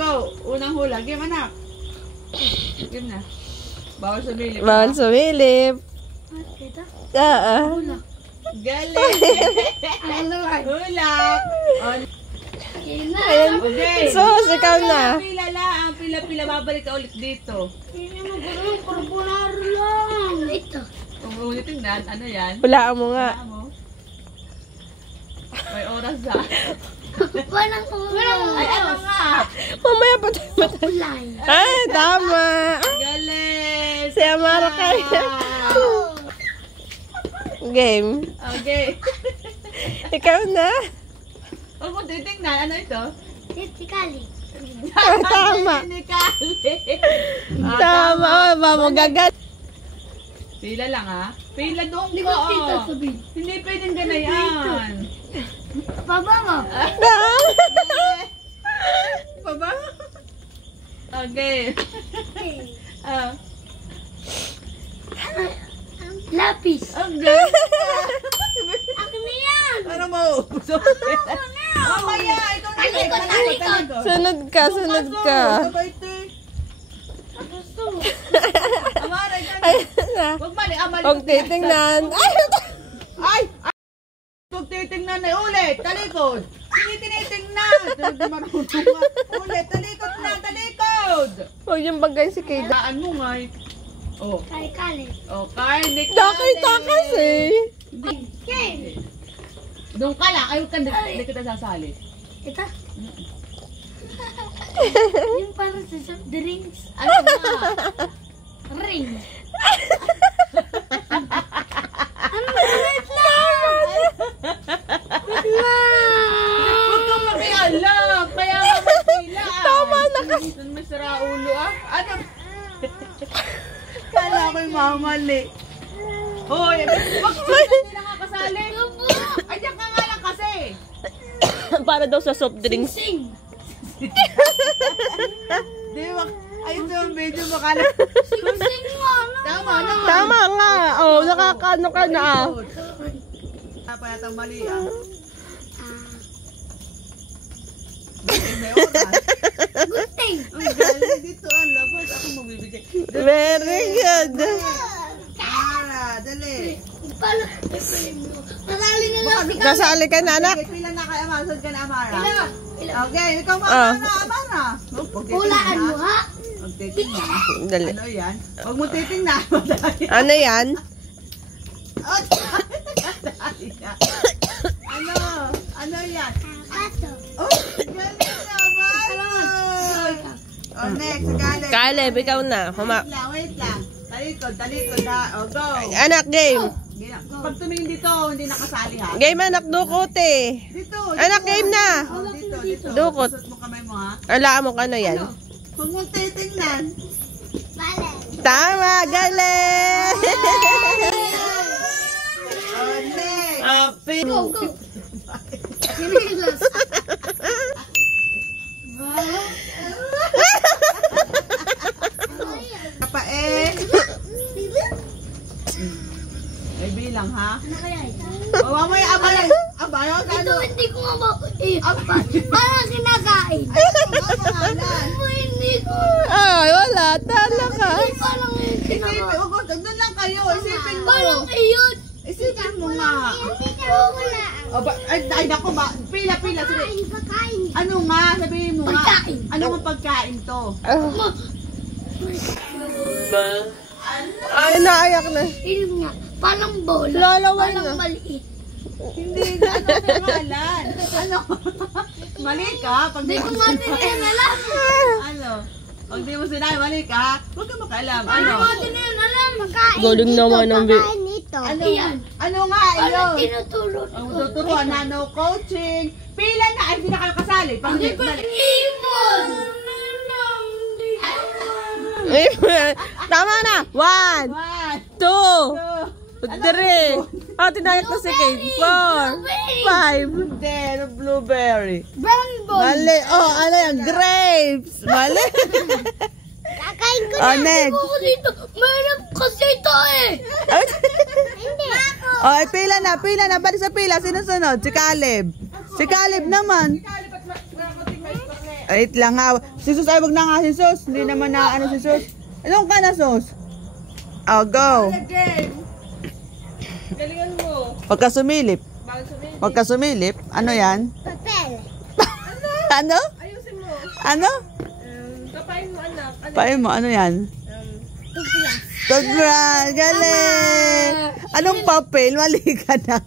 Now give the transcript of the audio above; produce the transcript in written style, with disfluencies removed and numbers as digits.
go. Unang hula. Game, anak. Game na. Bawal sumilip. Bawal sumilip. Galing. Hulak. Okay. So, ikaw na. Pila lang. Pila. Babalik ka ulit dito. Carbonara lang. Ito. Kung tingnan, ano yan? Hulaan mo nga. May oras ha. Walang ulo. Ay, ano nga? Mamaya pa tayo matay. Ay, tama. Galing. Si Amara kaya. Game. Okay. Ikaw na. Huwag mo titingnan. Ano ito? Tikali. Tama. Tama. Ba mo gagal. Pila lang ha. Pila doon ko. Hindi pwedeng ganayan. Baba mo. Baba? Okay. Lapis. Okay. Akin na yan. Para maubos. Mamaya, ikaw na. Talikod. Sunod ka. Amara, ikaw na. Ayun na. Huwag mali. Huwag titingnan. Ay! Huwag titingnan na. Ulit. Talikod. Hindi tinitingnan. Hindi marunong nga. Ulit. Talikod na. Talikod. Huwag yung bagay si Kayla. Daan mo nga. Oh. Kali. Oh, karne. Nakita kasi. Okay. Doon ka lang. Ayaw ka. Hindi kita sasali. Ito. Yung parang sa soft drinks. Ano nga? Ring. Ano ulit lang? Huwag kang makialam. Kaya nga magpila. Tama na kasi. May sira ulo ah. Ano? Kala ko'y mamali. Hoy, wag hindi na nga kasali. Ay, diyan ka nga lang kasi. Para daw sa soft drinks. Sing. Di ba? Ayun sa medyo makala. Sing mo. Tama naman. Tama nga. Oh, nakakaano ka na. Apa yatang mali ah. May oras. Gunting. Ang galing dito ang labas. Ako magbibigay. Very good. Ara, dali. Nasali na lang. Kasali ka na, anak. Pila na kay Amara. Saan ka na Amara? Pila. Okay, ikaw Amara. Hulaan mo ha. Huwag titingnan. Dali. Ano yan? Huwag mo titingnan. Ano yan? Ano yan? Pato. Oh, galing naman. Oh, next, galing. Caleb, ikaw na. Wait lang. Talikod ha. Oh, go. Anak, game. Pag tumingin dito, hindi nakasali ha. Game, anak, dukot eh. Dito. Anak, game na. Oh, dito. Dukot. Susot mo kamay mo ha. Alam mo ka na yan. Huwag mo titingnan. Bale. Tama, galing. Oh, next. Happy. Go. Kapain. May bilang ha. Ano kaya ito? O mamaya abayo Ito hindi ko nga parang kinakain. Hindi ko. Ay, wala. Tala ka. Parang Isipin, doon lang kayo. Isipin mo. Parang iyon. Isipin mo nga. Wala. Ay, naku ba? Pila. Sabi. Pagkain. Ano nga? Sabihin mo nga. Pagkain. Ano nga pagkain to? Ay, naayak na. Yun nga. Parang bola. Lalaway Parang na. maliit. Hindi. Ano ang pangalan? Ano? Mali ka? Pag Hindi ko nga din yan alam. Ano? Pag di mo sinabi, mali ka? Huwag ka makaalam. Ano? Hindi ko nga din yan alam. Pagkain. Galing naman ang nito. Ano? Ayan. Ano nga? Parang Ayun. tinutulot Ang ko. tuturuan, nano coaching. Pila na. Ay, hindi na kayo kasali. Hindi ko ibon. Tama na. 1, 2, 3. Tinayak na si Kate. 4, 5. Hindi, blueberry. Bamboo. Mali. Oh, ano yan? Grapes. Mali. Kakain ko Oh, next. Ako dito. Mayroon kasi ito eh. Hindi. Oh, pila na. Balik sa pila. Sino sunod? Si Caleb. Si Caleb naman. Wait lang ha. Si Sus, ay wag na nga si Sus. Hindi naman na ano si Sus. Anong ka na, Sus? Oh, go. Galingan mo. Huwag ka sumilip. Bakit sabihin? Huwag ka sumilip. Ano yan? Papel. Ano? Ayusin mo. Ano? Kapain mo, anak. Pain mo, ano yan? Toothbrush. Galing! Anong papel? Mali ka na.